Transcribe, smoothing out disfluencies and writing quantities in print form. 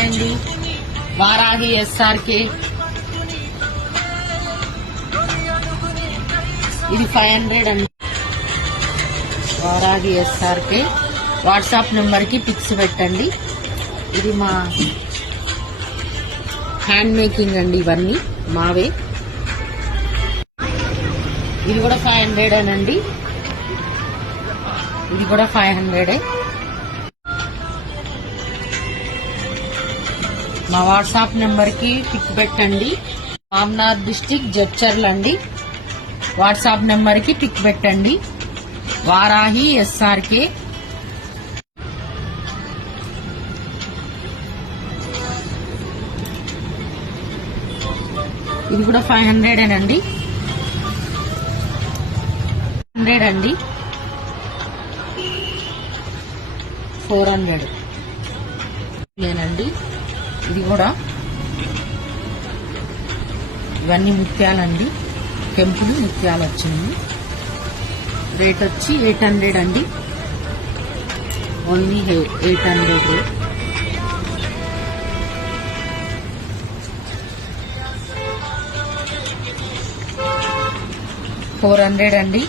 ఉన్నాయండి. వారాహి ఎస్ఆర్కే ఇది 500 అండి. వారాహి ఎస్ఆర్కే వాట్సాప్ నెంబర్కి పిక్స్ పెట్టండి. ఇది మా హ్యాండ్ మేకింగ్ అండి, ఇవన్నీ మావే. ఇది కూడా 500 అనండి. ఇది కూడా 500. మా వాట్సాప్ నెంబర్కి పిక్ పెట్టండి. మామ్నార్ డిస్టిక్ జడ్చర్ల అండి. వాట్సాప్ నెంబర్కి పిక్ పెట్టండి. వారాహి ఎస్ఆర్కే ఇది కూడా 500 అండి. 100 అండి. 400 లేనండి. ఇది కూడా ఇవన్నీ ముత్యాలండి, కెంపులు ముత్యాలు వచ్చింది. రేట్ వచ్చి 800 అండి. ఓన్లీ 800. 400 అండి.